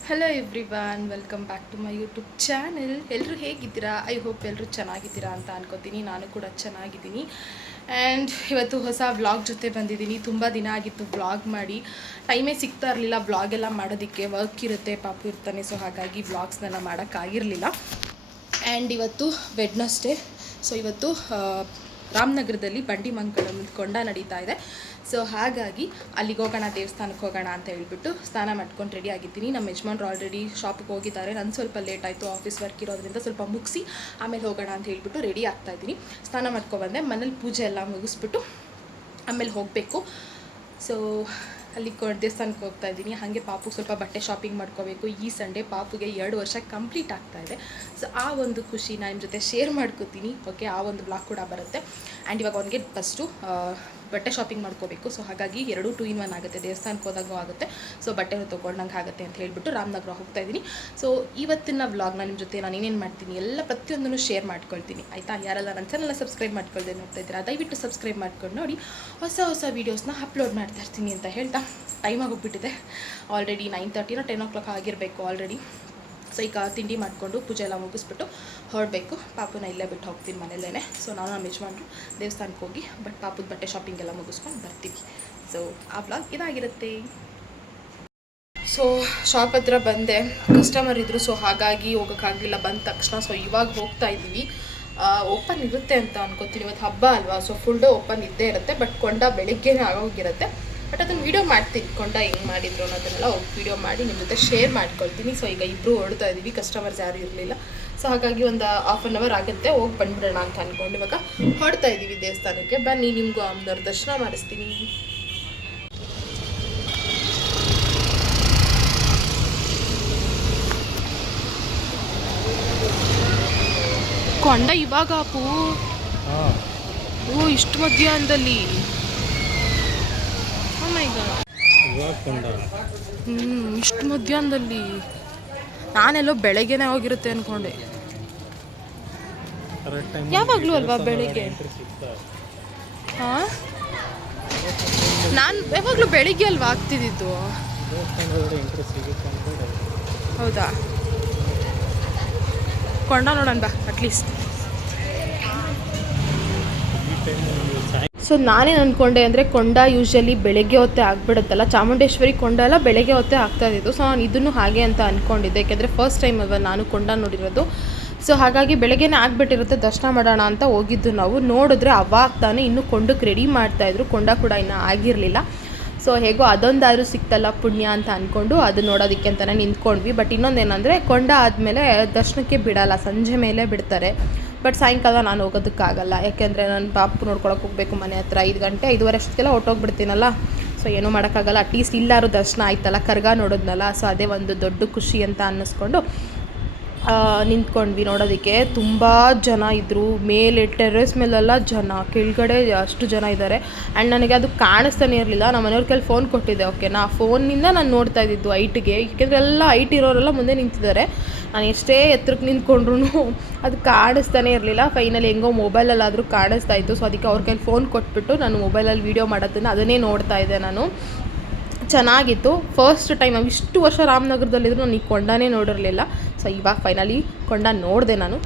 Hello everyone, welcome back to my YouTube channel. ಎಲ್ಲರೂ ಹೇಗಿದ್ದೀರಾ? I hope ಎಲ್ಲರೂ ಚೆನ್ನಾಗಿದ್ದೀರಾ ಅಂತ ಅನ್ಕೋತೀನಿ. ನಾನು ಕೂಡ ಚೆನ್ನಾಗಿದ್ದೀನಿ. ಆ್ಯಂಡ್ ಇವತ್ತು ಹೊಸ ವ್ಲಾಗ್ ಜೊತೆ ಬಂದಿದ್ದೀನಿ. ತುಂಬ ದಿನ ಆಗಿತ್ತು ವ್ಲಾಗ್ ಮಾಡಿ, ಟೈಮೇ ಸಿಗ್ತಾ ಇರಲಿಲ್ಲ ವ್ಲಾಗೆಲ್ಲ ಮಾಡೋದಕ್ಕೆ. ವರ್ಕ್ ಇರುತ್ತೆ, ಪಾಪು ಇರ್ತಾನೆ, ಸೊ ಹಾಗಾಗಿ ವ್ಲಾಗ್ಸ್ನೆಲ್ಲ ಮಾಡೋಕ್ಕಾಗಿರಲಿಲ್ಲ. ಆ್ಯಂಡ್ ಇವತ್ತು ವೆಡ್ನಸ್ಡೇ, ಸೊ ಇವತ್ತು ರಾಮನಗರದಲ್ಲಿ ಬಂಡಿ ಮಂಗಳಂ ಕೊಂಡ ನಡೀತಾ ಇದೆ. ಸೊ ಹಾಗಾಗಿ ಅಲ್ಲಿಗೆ ಹೋಗೋಣ, ದೇವಸ್ಥಾನಕ್ಕೆ ಹೋಗೋಣ ಅಂತ ಹೇಳ್ಬಿಟ್ಟು ಸ್ನಾನ ಮಾಡ್ಕೊಂಡು ರೆಡಿ ಆಗಿದ್ದೀನಿ. ನಮ್ಮ ಯಜಮಾನ್ರು ಆಲ್ರೆಡಿ ಶಾಪಿಗೆ ಹೋಗಿದ್ದಾರೆ. ನಾನು ಸ್ವಲ್ಪ ಲೇಟ್ ಆಯಿತು, ಆಫೀಸ್ ವರ್ಕ್ ಇರೋದ್ರಿಂದ ಸ್ವಲ್ಪ ಮುಗಿಸಿ ಆಮೇಲೆ ಹೋಗೋಣ ಅಂತ ಹೇಳ್ಬಿಟ್ಟು ರೆಡಿ ಆಗ್ತಾಯಿದ್ದೀನಿ. ಸ್ನಾನ ಮಾಡ್ಕೊಬಂದೆ, ಮನೇಲಿ ಪೂಜೆ ಎಲ್ಲ ಮುಗಿಸ್ಬಿಟ್ಟು ಆಮೇಲೆ ಹೋಗಬೇಕು. ಸೊ ಅಲ್ಲಿ ದೇವಸ್ಥಾನಕ್ಕೆ ಹೋಗ್ತಾ ಇದ್ದೀನಿ. ಹಾಗೆ ಪಾಪು ಸ್ವಲ್ಪ ಬಟ್ಟೆ ಶಾಪಿಂಗ್ ಮಾಡ್ಕೋಬೇಕು. ಈ ಸಂಡೇ ಪಾಪುಗೆ 2 ವರ್ಷ ಕಂಪ್ಲೀಟ್ ಆಗ್ತಾಯಿದೆ. ಸೊ ಆ ಒಂದು ಖುಷಿ ನಾನು ನಿಮ್ಮ ಜೊತೆ ಶೇರ್ ಮಾಡ್ಕೋತೀನಿ. ಓಕೆ, ಆ ಒಂದು ಬ್ಲಾಗ್ ಕೂಡ ಬರುತ್ತೆ. ಆ್ಯಂಡ್ ಇವಾಗ ಅವನಿಗೆ ಫಸ್ಟು ಬಟ್ಟೆ ಶಾಪಿಂಗ್ ಮಾಡ್ಕೋಬೇಕು. ಸೊ ಹಾಗಾಗಿ 2 2 in 1 ಆಗುತ್ತೆ. ದೇವಸ್ಥಾನಕ್ಕೆ ಹೋದಾಗೂ ಆಗುತ್ತೆ, ಸೊ ಬಟ್ಟೆನೂ ತೊಗೊಂಡಂಗೆ ಆಗುತ್ತೆ ಅಂತ ಹೇಳ್ಬಿಟ್ಟು ರಾಮನಗರ ಹೋಗ್ತಾ ಇದ್ದೀನಿ. ಸೊ ಇವತ್ತಿನ ವ್ಲಾಗ್ನ ನಿಮ್ಮ ಜೊತೆ ನಾನು ಏನೇನು ಮಾಡ್ತೀನಿ ಎಲ್ಲ ಪ್ರತಿಯೊಂದನ್ನು ಶೇರ್ ಮಾಡ್ಕೊಳ್ತೀನಿ, ಆಯಿತಾ? ಯಾರೆಲ್ಲ ನನ್ನ ಚಾನಲ್ನ ಸಬ್ಸ್ಕ್ರೈಬ್ ಮಾಡ್ಕೊಳ್ದೆ ನೋಡ್ತಾ ಇದ್ದೀರಾ, ದಯವಿಟ್ಟು ಸಬ್ಸ್ಕ್ರೈಬ್ ಮಾಡ್ಕೊಂಡು ನೋಡಿ. ಹೊಸ ಹೊಸ ವೀಡಿಯೋಸ್ನ ಅಪ್ಲೋಡ್ ಮಾಡ್ತಾ ಇರ್ತೀನಿ ಅಂತ ಹೇಳ್ತಾ ಟೈಮ್ ಆಗೋಗ್ಬಿಟ್ಟಿದೆ. ಆಲ್ರೆಡಿ 9:30 10 o'clock ಆಗಿರಬೇಕು ಆಲ್ರೆಡಿ. ಸೊ ಈಗ ತಿಂಡಿ ಮಾಡಿಕೊಂಡು ಪೂಜೆ ಎಲ್ಲ ಮುಗಿಸ್ಬಿಟ್ಟು ಹೊರಡಬೇಕು. ಪಾಪುನ ಇಲ್ಲೇ ಬಿಟ್ಟು ಹೋಗ್ತೀನಿ ಮನೆಯಲ್ಲೇ. ಸೊ ನಾನು ನಮ್ಮ ಯಜಮಾನ್ರು ದೇವಸ್ಥಾನಕ್ಕೆ ಹೋಗಿ ಪಾಪದ ಬಟ್ಟೆ ಶಾಪಿಂಗ್ ಎಲ್ಲ ಮುಗಿಸ್ಕೊಂಡು ಬರ್ತೀವಿ. ಸೊ ಆ ಬ್ಲಾಗ್ ಇದಾಗಿರುತ್ತೆ. ಸೊ ಶಾಪ್ ಹತ್ರ ಬಂದೆ, ಕಸ್ಟಮರ್ ಇದ್ದರು, ಸೊ ಹಾಗಾಗಿ ಹೋಗೋಕ್ಕಾಗಲಿಲ್ಲ ಬಂದ ತಕ್ಷಣ. ಸೊ ಇವಾಗ ಹೋಗ್ತಾ ಇದ್ದೀವಿ. ಓಪನ್ ಇರುತ್ತೆ ಅಂತ ಅನ್ಕೋತೀನಿ, ಇವತ್ತು ಹಬ್ಬ ಅಲ್ವಾ, ಸೊ ಫುಲ್ ಡೇ ಓಪನ್ ಇದ್ದೇ ಇರುತ್ತೆ. ಬಟ್ ಕೊಂಡ ಬೆಳಿಗ್ಗೆನೇ ಆಗೋಗಿರುತ್ತೆ. ಬಟ್ ಅದನ್ನು ವೀಡಿಯೋ ಮಾಡ್ತೀನಿ, ಕೊಂಡ ಹೆಂಗೆ ಮಾಡಿದ್ರು ಅನ್ನೋದನ್ನೆಲ್ಲ ವೀಡಿಯೋ ಮಾಡಿ ನಿಮ್ಮ ಜೊತೆ ಶೇರ್ ಮಾಡ್ಕೊಳ್ತೀನಿ. ಸೊ ಈಗ ಇಬ್ಬರು ಹೊರಡ್ತಾ ಇದ್ದೀವಿ, ಕಸ್ಟಮರ್ಸ್ ಯಾರೂ ಇರಲಿಲ್ಲ. ಸೊ ಹಾಗಾಗಿ ಒಂದು ½ an hour ಆಗುತ್ತೆ, ಹೋಗಿ ಬಂದ್ಬಿಡೋಣ ಅಂತ ಅಂದ್ಕೊಂಡು ಇವಾಗ ಹೊರಡ್ತಾ ಇದ್ದೀವಿ ದೇವಸ್ಥಾನಕ್ಕೆ. ಬನ್ನಿ, ನಿಮಗೂ ಅಮ್ಮನವ್ರ ದರ್ಶನ ಮಾಡಿಸ್ತೀನಿ. ಕೊಂಡ ಇವಾಗ ಅಪ್ಪು, ಓ ಇಷ್ಟು ಮಧ್ಯಾಹ್ನದಲ್ಲಿ, ಇಷ್ಟು ಮಧ್ಯಾಹ್ನದಲ್ಲಿ ನಾನೆಲ್ಲೋ ಬೆಳಗ್ಗೆನೇ ಹೋಗಿರುತ್ತೆ ಅನ್ಕೊಂಡೆ. ಯಾವಾಗಲೂ ಅಲ್ವಾ ಬೆಳಿಗ್ಗೆ? ಹಾಂ, ನಾನು ಯಾವಾಗಲೂ ಬೆಳಿಗ್ಗೆ ಅಲ್ವಾ ಆಗ್ತಿದ್ದು. ಹೌದಾ, ಕೊಂಡ ನೋಡೋಣ ಬಾ ಅಟ್ಲೀಸ್ಟ್. ಸೊ ನಾನೇನು ಅಂದ್ಕೊಂಡೆ ಅಂದರೆ, ಕೊಂಡ ಯೂಶ್ವಲಿ ಬೆಳಗ್ಗೆ ಹೊತ್ತೇ ಆಗಿಬಿಡುತ್ತಲ್ಲ, ಚಾಮುಂಡೇಶ್ವರಿ ಕೊಂಡ ಎಲ್ಲ ಬೆಳಗ್ಗೆ ಹೊತ್ತೇ ಆಗ್ತಾಯಿದ್ದು. ಸೊ ನಾನು ಇದನ್ನು ಹಾಗೆ ಅಂತ ಅಂದ್ಕೊಂಡಿದ್ದೆ, ಯಾಕೆಂದರೆ ಫಸ್ಟ್ ಟೈಮ್ ಅಲ್ವಾ ನಾನು ಕೊಂಡ ನೋಡಿರೋದು. ಸೊ ಹಾಗಾಗಿ ಬೆಳಗ್ಗೆನೇ ಆಗಿಬಿಟ್ಟಿರುತ್ತೆ, ದರ್ಶನ ಮಾಡೋಣ ಅಂತ ಹೋಗಿದ್ದು ನಾವು. ನೋಡಿದ್ರೆ ಅವಾಗ ತಾನೇ ಇನ್ನೂ ಕೊಂಡಕ್ಕೆ ರೆಡಿ ಮಾಡ್ತಾಯಿದ್ರು, ಕೊಂಡ ಕೂಡ ಇನ್ನೂ ಆಗಿರಲಿಲ್ಲ. ಸೊ ಹೇಗೋ ಅದೊಂದಾದರೂ ಸಿಕ್ತಲ್ಲ ಪುಣ್ಯ ಅಂತ ಅಂದ್ಕೊಂಡು ಅದು ನೋಡೋದಕ್ಕೆ ಅಂತಲೇ ನಿಂತ್ಕೊಂಡ್ವಿ. ಬಟ್ ಇನ್ನೊಂದೇನೆಂದರೆ, ಕೊಂಡ ಆದಮೇಲೆ ದರ್ಶನಕ್ಕೆ ಬಿಡಲ್ಲ, ಸಂಜೆ ಮೇಲೆ ಬಿಡ್ತಾರೆ. ಬಟ್ ಸಾಯಂಕಾಲ ನಾನು ಹೋಗೋದಕ್ಕಾಗಲ್ಲ, ಯಾಕೆಂದರೆ ನಾನು ಪಾಪು ನೋಡ್ಕೊಳಕ್ಕೆ ಹೋಗಬೇಕು ಮನೆ ಹತ್ರ. 5 ಗಂಟೆ 5:30 ಅಷ್ಟಕ್ಕೆಲ್ಲ ಹೊರಟೋಗ್ಬಿಡ್ತೀನಲ್ಲ. ಸೊ ಏನೂ ಮಾಡೋಕ್ಕಾಗಲ್ಲ, ಅಟ್ಲೀಸ್ಟ್ ಇಲ್ಲಾರು ದರ್ಶನ ಆಯ್ತಲ್ಲ, ಕರ್ಗ ನೋಡೋದ್ನಲ್ಲ. ಸೊ ಅದೇ ಒಂದು ದೊಡ್ಡ ಖುಷಿ ಅಂತ ಅನ್ನಿಸ್ಕೊಂಡು ನಿಂತ್ಕೊಂಡ್ವಿ ನೋಡೋದಕ್ಕೆ. ತುಂಬ ಜನ ಇದ್ದರು, ಮೇಲೆ ಟೆರ್ರಸ್ ಮೇಲೆಲ್ಲ ಜನ, ಕೆಳಗಡೆ ಅಷ್ಟು ಜನ ಇದ್ದಾರೆ. ಆ್ಯಂಡ್ ನನಗೆ ಅದು ಕಾಣಿಸ್ತಾನೆ ಇರಲಿಲ್ಲ. ನಮ್ಮ ಮನೆಯವ್ರ ಕೈಲಿ ಫೋನ್ ಕೊಟ್ಟಿದ್ದೆ, ಓಕೆನಾ, ಫೋನಿಂದ ನಾನು ನೋಡ್ತಾ ಇದ್ದಿದ್ದು ಹೈಟ್ಗೆ, ಯಾಕೆಂದರೆ ಎಲ್ಲ ಹೈಟ್ ಇರೋರೆಲ್ಲ ಮುಂದೆ ನಿಂತಿದ್ದಾರೆ. ನಾನು ಎಷ್ಟೇ ಎತ್ತರಕ್ಕೆ ನಿಂತ್ಕೊಂಡ್ರು ಅದು ಕಾಣಿಸ್ತಾನೆ ಇರಲಿಲ್ಲ. ಫೈನಲಿ ಹೆಂಗೋ ಮೊಬೈಲಲ್ಲಾದರೂ ಕಾಣಿಸ್ತಾ ಇತ್ತು. ಸೊ ಅದಕ್ಕೆ ಅವ್ರ ಕೈಲಿ ಫೋನ್ ಕೊಟ್ಬಿಟ್ಟು ನಾನು ಮೊಬೈಲಲ್ಲಿ ವೀಡಿಯೋ ಮಾಡೋದನ್ನು ಅದನ್ನೇ ನೋಡ್ತಾ ಇದ್ದೆ ನಾನು. ಚೆನ್ನಾಗಿತ್ತು. ಫಸ್ಟ್ ಟೈಮ್ ನಾವು ಇಷ್ಟು ವರ್ಷ ರಾಮನಗರದಲ್ಲಿದ್ದರೂ ನಾನು ಈ ಕೊಂಡನೇ ನೋಡಿರಲಿಲ್ಲ. ಸೊ ಇವಾಗ ಫೈನಲಿ ಕೊಂಡ ನೋಡಿದೆ ನಾನು.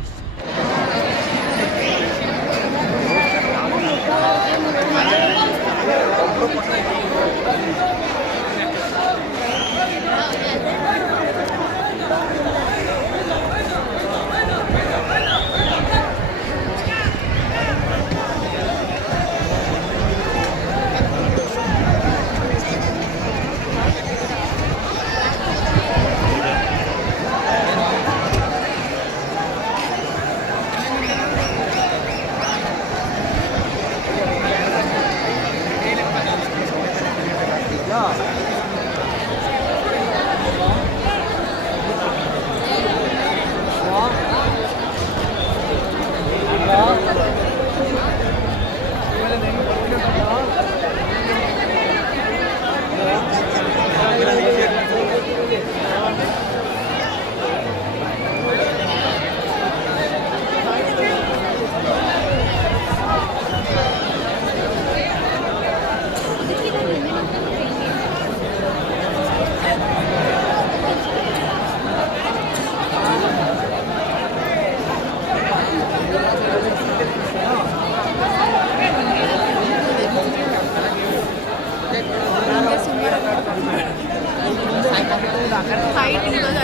ಹೈಟ್ ಇಳಿಯೋದು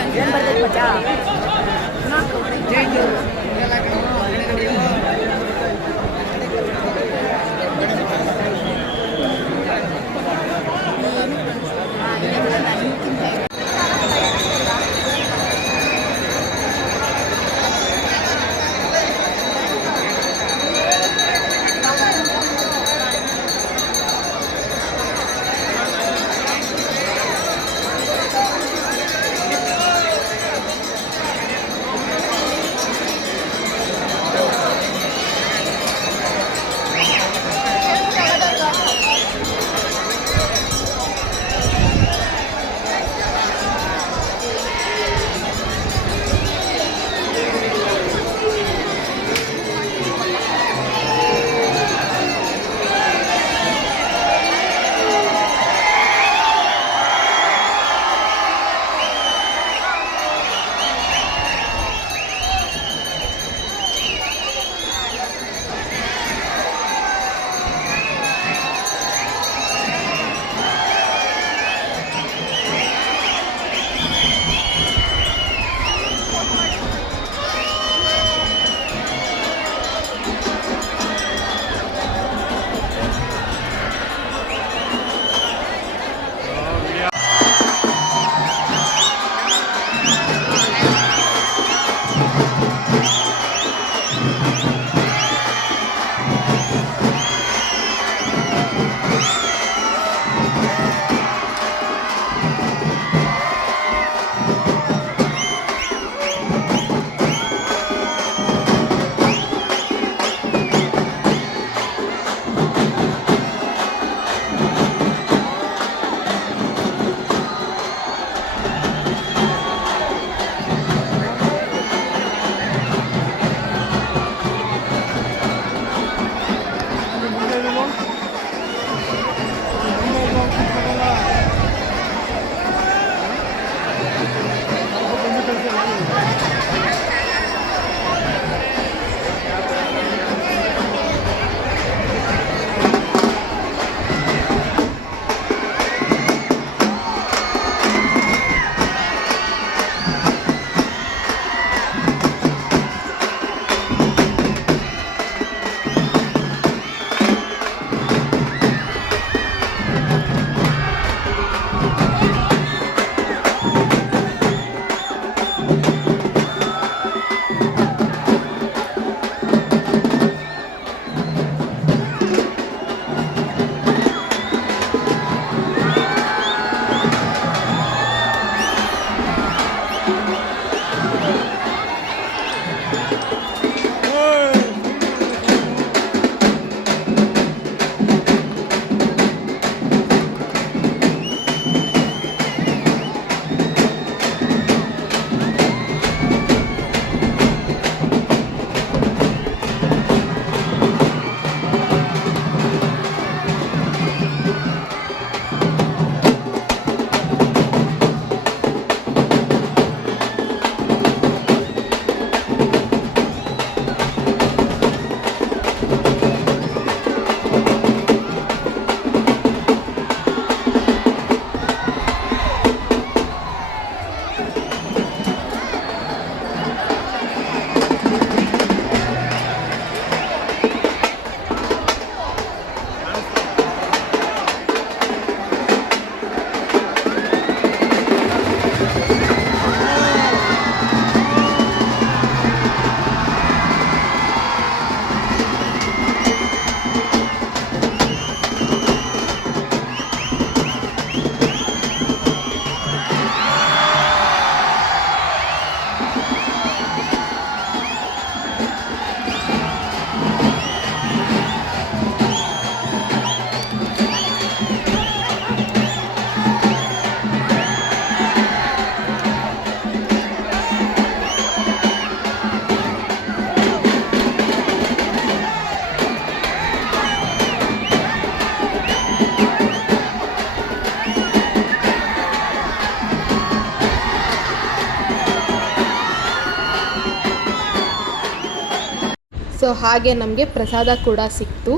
ಸೊ ಹಾಗೆ ನಮಗೆ ಪ್ರಸಾದ ಕೂಡ ಸಿಕ್ತು.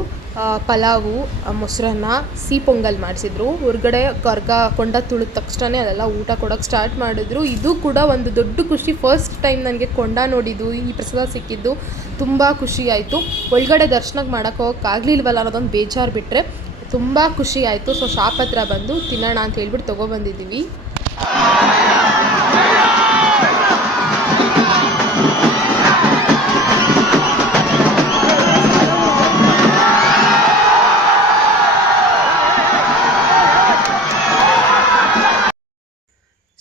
ಪಲಾವು, ಮೊಸರನ್ನ, ಸಿಹಿ ಪೊಂಗಲ್ ಮಾಡಿಸಿದ್ರು. ಹೊರಗಡೆ ಕೊಂಡ ತುಳಿದ ತಕ್ಷಣ ಅದೆಲ್ಲ ಊಟ ಕೊಡೋಕ್ಕೆ ಸ್ಟಾರ್ಟ್ ಮಾಡಿದ್ರು. ಇದು ಕೂಡ ಒಂದು ದೊಡ್ಡ ಖುಷಿ. ಫಸ್ಟ್ ಟೈಮ್ ನನಗೆ ಕೊಂಡ ನೋಡಿದ್ದು, ಈ ಪ್ರಸಾದ ಸಿಕ್ಕಿದ್ದು ತುಂಬ ಖುಷಿ ಆಯಿತು. ಒಳಗಡೆ ದರ್ಶನಕ್ಕೆ ಮಾಡೋಕ್ಕೆ ಹೋಗೋಕ್ಕಾಗಲಿಲ್ವಲ್ಲ ಅನ್ನೋದೊಂದು ಬೇಜಾರು ಬಿಟ್ಟರೆ ತುಂಬ ಖುಷಿ ಆಯಿತು. ಸೊ ಶಾಪ್ ಹತ್ರ ಬಂದು ತಿನ್ನೋಣ ಅಂತ ಹೇಳ್ಬಿಟ್ಟು ತೊಗೊಬಂದಿದ್ದೀವಿ.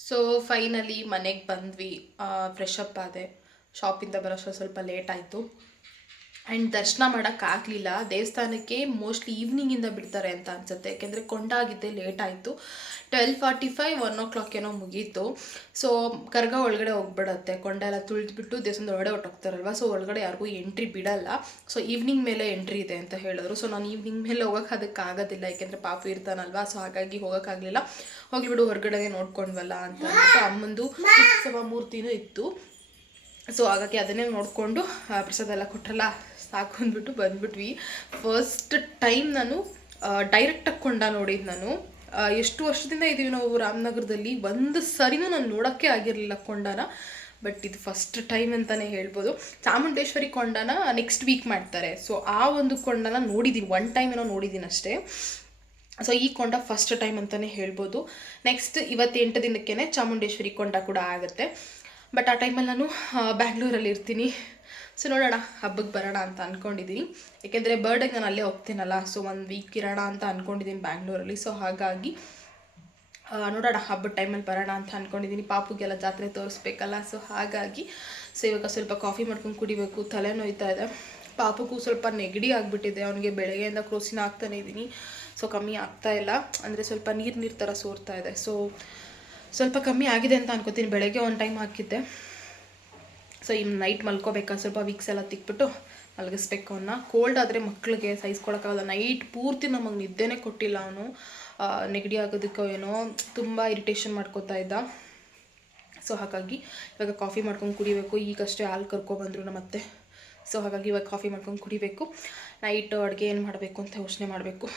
ಸೊ ಫೈನಲಿ ಮನೆಗೆ ಬಂದ್ವಿ. ಫ್ರೆಶ್ ಅಪ್ ಆದೆ. ಶಾಪಿಂದ ಬರೋಷ್ಟು ಸ್ವಲ್ಪ ಲೇಟ್ ಆಯಿತು. ಆ್ಯಂಡ್ ದರ್ಶನ ಮಾಡೋಕ್ಕಾಗಲಿಲ್ಲ. ದೇವಸ್ಥಾನಕ್ಕೆ ಮೋಸ್ಟ್ಲಿ ಈವ್ನಿಂಗಿಂದ ಬಿಡ್ತಾರೆ ಅಂತ ಅನಿಸುತ್ತೆ, ಯಾಕೆಂದರೆ ಕೊಂಡಾಗಿದ್ದೆ ಲೇಟ್ ಆಯಿತು. 12:45 1 o'clock ಏನೋ ಮುಗೀತು. ಸೊ ಕರ್ಗ ಒಳಗಡೆ ಹೋಗ್ಬಿಡತ್ತೆ. ಕೊಂಡ ಎಲ್ಲ ತುಳಿದ್ಬಿಟ್ಟು ದೇವಸ್ಥಾನದ ಒಳಗಡೆ ಹೊಟ್ಟೋಗ್ತಾರಲ್ವ, ಸೊ ಒಳಗಡೆ ಯಾರಿಗೂ ಎಂಟ್ರಿ ಬಿಡಲ್ಲ. ಸೊ ಈವ್ನಿಂಗ್ ಮೇಲೆ ಎಂಟ್ರಿ ಇದೆ ಅಂತ ಹೇಳಿದ್ರು. ಸೊ ನಾನು ಈವ್ನಿಂಗ್ ಮೇಲೆ ಹೋಗೋಕೆ ಅದಕ್ಕಾಗೋದಿಲ್ಲ, ಯಾಕೆಂದರೆ ಪಾಪು ಇರ್ತಾನಲ್ವ. ಸೊ ಹಾಗಾಗಿ ಹೋಗೋಕ್ಕಾಗಲಿಲ್ಲ. ಹೋಗಿಬಿಡು ಹೊರಗಡೆ ನೋಡ್ಕೊಂಡ್ವಲ್ಲ ಅಂತ ಅಂದ್ಬಿಟ್ಟು ಅಮ್ಮಂದು ಉತ್ಸವ ಮೂರ್ತಿನೂ ಇತ್ತು. ಸೊ ಹಾಗಾಗಿ ಅದನ್ನೇ ನೋಡಿಕೊಂಡು ಪ್ರಸಾದ ಎಲ್ಲ ಕೊಟ್ಟರಲ್ಲ ಸಾಕು ಅಂದ್ಬಿಟ್ಟು ಬಂದ್ಬಿಟ್ವಿ. ಫಸ್ಟ್ ಟೈಮ್ ನಾನು ಡೈರೆಕ್ಟಾಗಿ ಕೊಂಡ ನೋಡಿದ್ದು. ನಾನು ಎಷ್ಟು ವರ್ಷದಿಂದ ಇದ್ದೀವಿ ನಾವು ರಾಮನಗರದಲ್ಲಿ, ಒಂದು ಸರಿನೂ ನಾನು ನೋಡೋಕ್ಕೆ ಆಗಿರಲಿಲ್ಲ ಕೊಂಡನ. ಬಟ್ ಇದು ಫಸ್ಟ್ ಟೈಮ್ ಅಂತಲೇ ಹೇಳ್ಬೋದು. ಚಾಮುಂಡೇಶ್ವರಿ ಕೊಂಡನ ನೆಕ್ಸ್ಟ್ ವೀಕ್ ಮಾಡ್ತಾರೆ. ಸೊ ಆ ಒಂದು ಕೊಂಡನ ನೋಡಿದ್ದೀನಿ, ಒನ್ ಟೈಮ್ ಏನೋ ನೋಡಿದ್ದೀನಿ ಅಷ್ಟೇ. ಸೊ ಈ ಕೊಂಡ ಫಸ್ಟ್ ಟೈಮ್ ಅಂತಲೇ ಹೇಳ್ಬೋದು. ನೆಕ್ಸ್ಟ್ 8 ದಿನಕ್ಕೇ ಚಾಮುಂಡೇಶ್ವರಿ ಕೊಂಡ ಕೂಡ ಆಗುತ್ತೆ. ಬಟ್ ಆ ಟೈಮಲ್ಲಿ ನಾನು ಬ್ಯಾಂಗ್ಳೂರಲ್ಲಿ ಇರ್ತೀನಿ. ಸೊ ನೋಡೋಣ, ಹಬ್ಬಕ್ಕೆ ಬರೋಣ ಅಂತ ಅಂದ್ಕೊಂಡಿದ್ದೀನಿ. ಏಕೆಂದರೆ ಬರ್ಡೇಗೆ ನಾನು ಅಲ್ಲೇ ಹೋಗ್ತೀನಲ್ಲ. ಸೊ 1 ವೀಕ್ ಇರೋಣ ಅಂತ ಅಂದ್ಕೊಂಡಿದ್ದೀನಿ ಬ್ಯಾಂಗ್ಳೂರಲ್ಲಿ. ಸೊ ಹಾಗಾಗಿ ನೋಡೋಣ, ಹಬ್ಬದ ಟೈಮಲ್ಲಿ ಬರೋಣ ಅಂತ ಅಂದ್ಕೊಂಡಿದ್ದೀನಿ. ಪಾಪುಗೆಲ್ಲ ಜಾತ್ರೆ ತೋರಿಸ್ಬೇಕಲ್ಲ. ಸೊ ಹಾಗಾಗಿ ಇವಾಗ ಸ್ವಲ್ಪ ಕಾಫಿ ಮಾಡ್ಕೊಂಡು ಕುಡಿಬೇಕು. ತಲೆ ನೋಯ್ತಾ ಇದೆ. ಪಾಪುಗೂ ಸ್ವಲ್ಪ ನೆಗಡಿ ಆಗಿಬಿಟ್ಟಿದೆ. ಅವನಿಗೆ ಬೆಳಗ್ಗೆಯಿಂದ ಕ್ರೋಸಿನ್ ಆಗ್ತಾನೇ ಇದ್ದೀನಿ. ಸೊ ಕಮ್ಮಿ ಆಗ್ತಾ ಇಲ್ಲ, ಅಂದರೆ ಸ್ವಲ್ಪ ನೀರು ಥರ ಸೋರ್ತಾ ಇದೆ. ಸೊ ಸ್ವಲ್ಪ ಕಮ್ಮಿ ಆಗಿದೆ ಅಂತ ಅನ್ಕೋತೀನಿ. ಬೆಳಗ್ಗೆ ಒಂದು ಟೈಮ್ ಹಾಕಿದ್ದೆ. ಸೊ ಇನ್ನು ನೈಟ್ ಮಲ್ಕೋಬೇಕಾ, ಸ್ವಲ್ಪ ವೀಕ್ಸ್ ಎಲ್ಲ ತಿಕ್ಬಿಟ್ಟು ಮಲಗಿಸ್ಬೇಕು ಅವನ್ನ. ಕೋಲ್ಡ್ ಆದರೆ ಮಕ್ಕಳಿಗೆ ಸಹಿಸ್ಕೊಳಕ್ಕಾಗಲ್ಲ. ನೈಟ್ ಪೂರ್ತಿ ನಮಗೆ ನಿದ್ದೆನೇ ಕೊಟ್ಟಿಲ್ಲ ಅವನು. ನೆಗಡಿ ಆಗೋದಕ್ಕೋ ಏನೋ ತುಂಬ ಇರಿಟೇಷನ್ ಮಾಡ್ಕೋತಾ ಇದ್ದ. ಸೊ ಹಾಗಾಗಿ ಇವಾಗ ಕಾಫಿ ಮಾಡ್ಕೊಂಡು ಕುಡಿಬೇಕು. ಈಗಷ್ಟೇ ಹಾಲು ಕರ್ಕೊಬಂದರು ನಮ್ಮತ್ತೆ. ಸೊ ಹಾಗಾಗಿ ಇವಾಗ ಕಾಫಿ ಮಾಡ್ಕೊಂಡು ಕುಡಿಬೇಕು. ನೈಟ್ ಅಡುಗೆ ಏನು ಮಾಡಬೇಕು ಅಂತ ಯೋಚನೆ ಮಾಡಬೇಕು.